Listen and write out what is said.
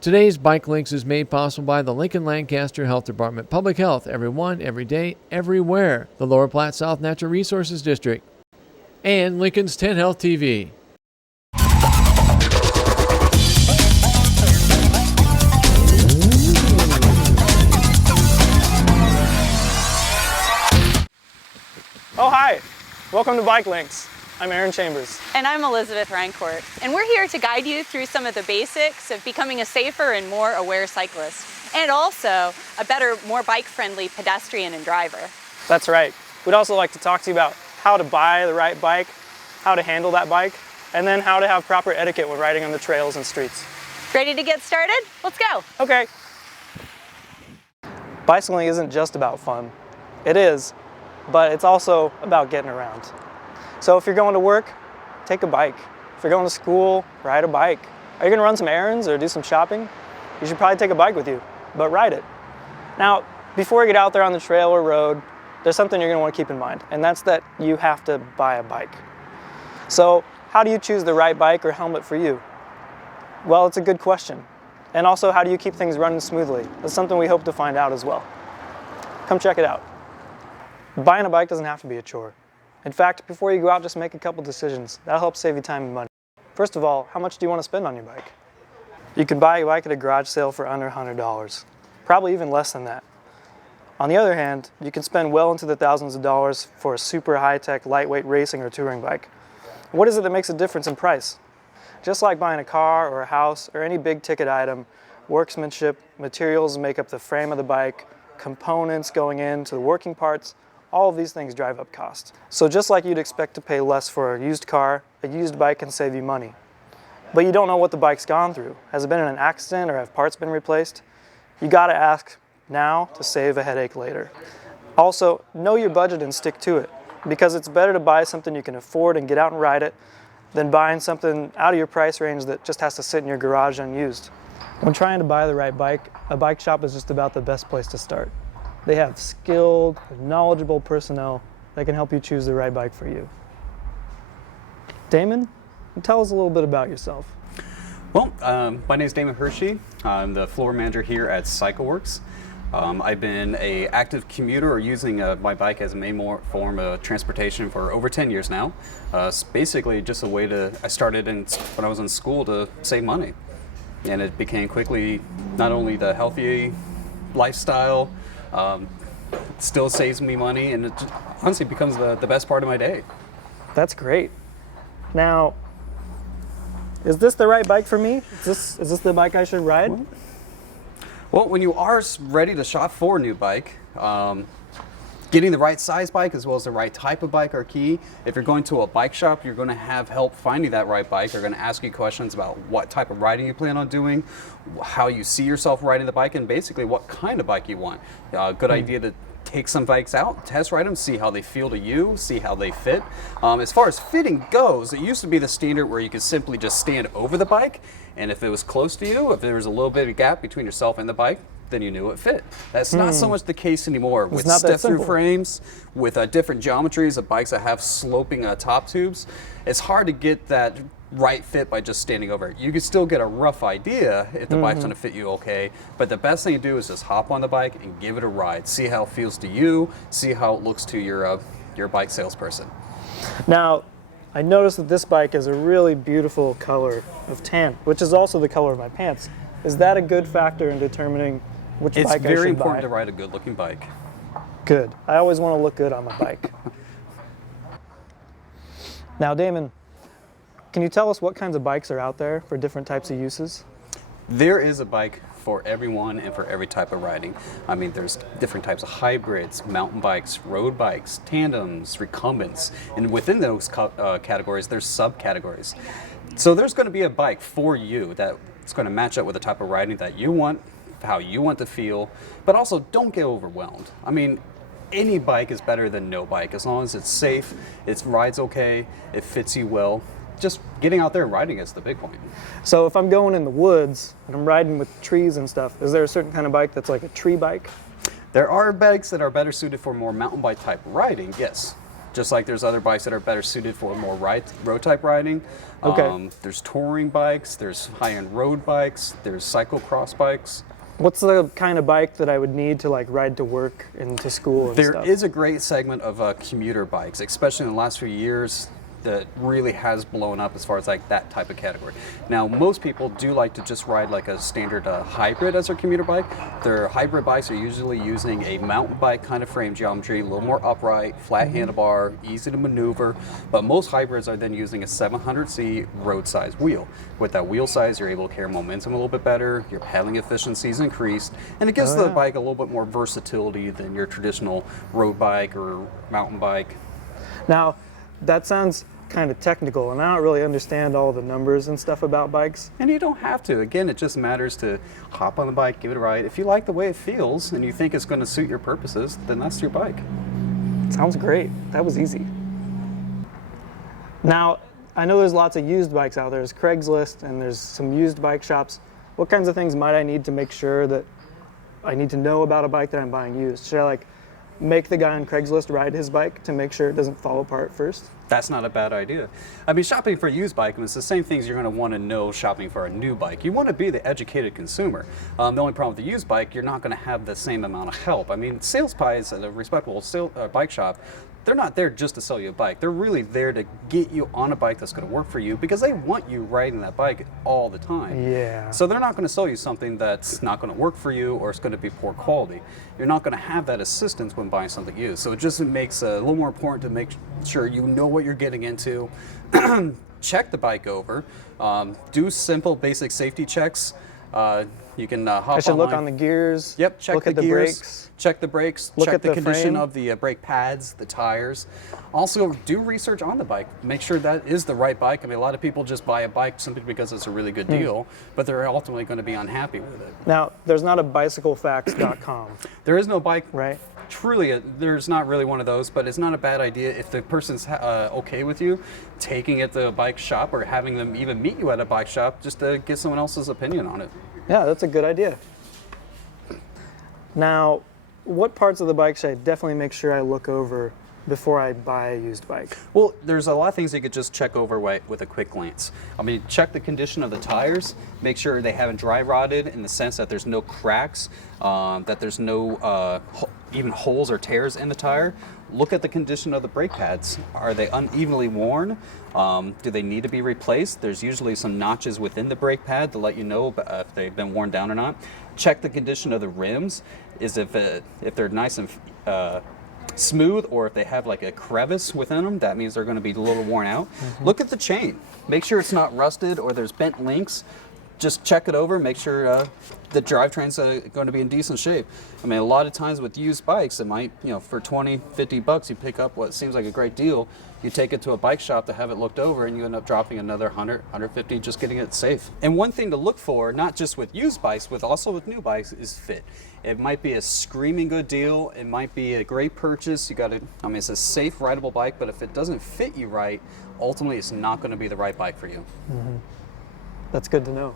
Today's Bike Links is made possible by the Lincoln Lancaster Health Department. Public health, everyone, every day, everywhere. The Lower Platte South Natural Resources District. And Lincoln's 10 Health TV. Oh, hi. Welcome to Bike Links. I'm Aaron Chambers. And I'm Elizabeth Rancourt. And we're here to guide you through some of the basics of becoming a safer and more aware cyclist. And also a better, more bike-friendly pedestrian and driver. That's right. We'd also like to talk to you about how to buy the right bike, how to handle that bike, and then how to have proper etiquette when riding on the trails and streets. Ready to get started? Let's go. Okay. Bicycling isn't just about fun. It is, but it's also about getting around. So if you're going to work, take a bike. If you're going to school, ride a bike. Are you going to run some errands or do some shopping? You should probably take a bike with you, but ride it. Now, before you get out there on the trail or road, there's something you're going to want to keep in mind, and that's that you have to buy a bike. So how do you choose the right bike or helmet for you? Well, it's a good question. And also, how do you keep things running smoothly? That's something we hope to find out as well. Come check it out. Buying a bike doesn't have to be a chore. In fact, before you go out, just make a couple decisions. That'll help save you time and money. First of all, how much do you want to spend on your bike? You can buy a bike at a garage sale for under $100, probably even less than that. On the other hand, you can spend well into the thousands of dollars for a super high-tech, lightweight racing or touring bike. What is it that makes a difference in price? Just like buying a car or a house or any big-ticket item, workmanship, materials make up the frame of the bike, components going into the working parts, all of these things drive up cost. So just like you'd expect to pay less for a used car, a used bike can save you money. But you don't know what the bike's gone through. Has it been in an accident or have parts been replaced? You gotta ask now to save a headache later. Also, know your budget and stick to it, because it's better to buy something you can afford and get out and ride it than buying something out of your price range that just has to sit in your garage unused. When trying to buy the right bike, a bike shop is just about the best place to start. They have skilled, knowledgeable personnel that can help you choose the right bike for you. Damon, tell us a little bit about yourself. Well, my name is Damon Hershey. I'm the floor manager here at CycleWorks. I've been an active commuter or using my bike as a main form of transportation for over 10 years now. It's basically just a way I started when I was in school to save money. And it became quickly not only the healthy lifestyle, it still saves me money, and it just honestly becomes the best part of my day. That's great. Now, is this the right bike for me? Is this the bike I should ride? Well, when you are ready to shop for a new bike, getting the right size bike as well as the right type of bike are key. If you're going to a bike shop, you're going to have help finding that right bike. They're going to ask you questions about what type of riding you plan on doing, how you see yourself riding the bike, and basically what kind of bike you want. Good idea to take some bikes out, test ride them, see how they feel to you, see how they fit. As far as fitting goes, it used to be the standard where you could simply just stand over the bike, and if it was close to you, if there was a little bit of a gap between yourself and the bike, then you knew it fit. That's not so much the case anymore. With step-through frames, with different geometries of bikes that have sloping top tubes, it's hard to get that right fit by just standing over it. You can still get a rough idea if the bike's going to fit you okay, but the best thing to do is just hop on the bike and give it a ride. See how it feels to you, see how it looks to your bike salesperson. Now, I noticed that this bike is a really beautiful color of tan, which is also the color of my pants. Is that a good factor in determining which bike I should buy? It's very important to ride a good-looking bike. Good. I always want to look good on my bike. Now, Damon, can you tell us what kinds of bikes are out there for different types of uses? There is a bike for everyone and for every type of riding. I mean, there's different types of hybrids, mountain bikes, road bikes, tandems, recumbents, and within those categories, there's subcategories. So there's going to be a bike for you that's going to match up with the type of riding that you want, how you want to feel, but also don't get overwhelmed. I mean, any bike is better than no bike as long as it's safe, it rides okay, it fits you well. Just getting out there and riding is the big point. So if I'm going in the woods and I'm riding with trees and stuff, is there a certain kind of bike that's like a tree bike? There are bikes that are better suited for more mountain bike type riding, yes. Just like there's other bikes that are better suited for more road type riding. Okay. There's touring bikes, there's high-end road bikes, there's cyclocross bikes. What's the kind of bike that I would need to like ride to work and to school and There stuff? is a great segment of commuter bikes, especially in the last few years, that really has blown up as far as like that type of category. Now, most people do like to just ride like a standard hybrid as their commuter bike. Their hybrid bikes are usually using a mountain bike kind of frame geometry, a little more upright, flat handlebar, easy to maneuver. But most hybrids are then using a 700C road size wheel. With that wheel size, you're able to carry momentum a little bit better, your pedaling efficiency is increased, and it gives the bike a little bit more versatility than your traditional road bike or mountain bike. Now, that sounds kind of technical, and I don't really understand all the numbers and stuff about bikes. And you don't have to. Again, it just matters to hop on the bike, give it a ride. If you like the way it feels and you think it's going to suit your purposes, then that's your bike. Sounds great. That was easy. Now, I know there's lots of used bikes out there. There's Craigslist and there's some used bike shops. What kinds of things might I need to make sure that I need to know about a bike that I'm buying used? Should I like make the guy on Craigslist ride his bike to make sure it doesn't fall apart first? That's not a bad idea. I mean, shopping for a used bike, it's the same things you're going to want to know shopping for a new bike. You want to be the educated consumer. The only problem with the used bike, you're not going to have the same amount of help. I mean, sales guys at a respectable bike shop, they're not there just to sell you a bike. They're really there to get you on a bike that's going to work for you because they want you riding that bike all the time. Yeah. So they're not going to sell you something that's not going to work for you or it's going to be poor quality. You're not going to have that assistance when buying something used. So it just makes it a little more important to make sure you know what you're getting into. Check the bike over. Do simple basic safety checks. You can hop I should look online. on the gears. Yep, check look the at the gears, brakes. check the brakes, Look check at the the condition frame. of the brake pads, the tires. Also, do research on the bike. Make sure that is the right bike. I mean, a lot of people just buy a bike simply because it's a really good deal, but they're ultimately going to be unhappy with it. Now, there's not a bicyclefacts.com, There is no bike. right? Truly, there's not really one of those, but it's not a bad idea if the person's okay with you taking it to a bike shop or having them even meet you at a bike shop just to get someone else's opinion on it. Yeah, that's a good idea. Now, what parts of the bike should I definitely make sure I look over before I buy a used bike? Well, there's a lot of things you could just check over with a quick glance. I mean, check the condition of the tires, make sure they haven't dry rotted in the sense that there's no cracks, that there's no even holes or tears in the tire. Look at the condition of the brake pads. Are they unevenly worn? Do they need to be replaced? There's usually some notches within the brake pad to let you know if they've been worn down or not. Check the condition of the rims, if they're nice and smooth, or if they have like a crevice within them, that means they're going to be a little worn out. Look at the chain. Make sure it's not rusted or there's bent links. Just check it over, make sure the drivetrain's going to be in decent shape. I mean, a lot of times with used bikes, it might, for 20, 50 bucks, you pick up what seems like a great deal. You take it to a bike shop to have it looked over, and you end up dropping another 100, 150 just getting it safe. And one thing to look for, not just with used bikes, but also with new bikes, is fit. It might be a screaming good deal. It might be a great purchase. It's a safe, rideable bike, but if it doesn't fit you right, ultimately it's not going to be the right bike for you. That's good to know.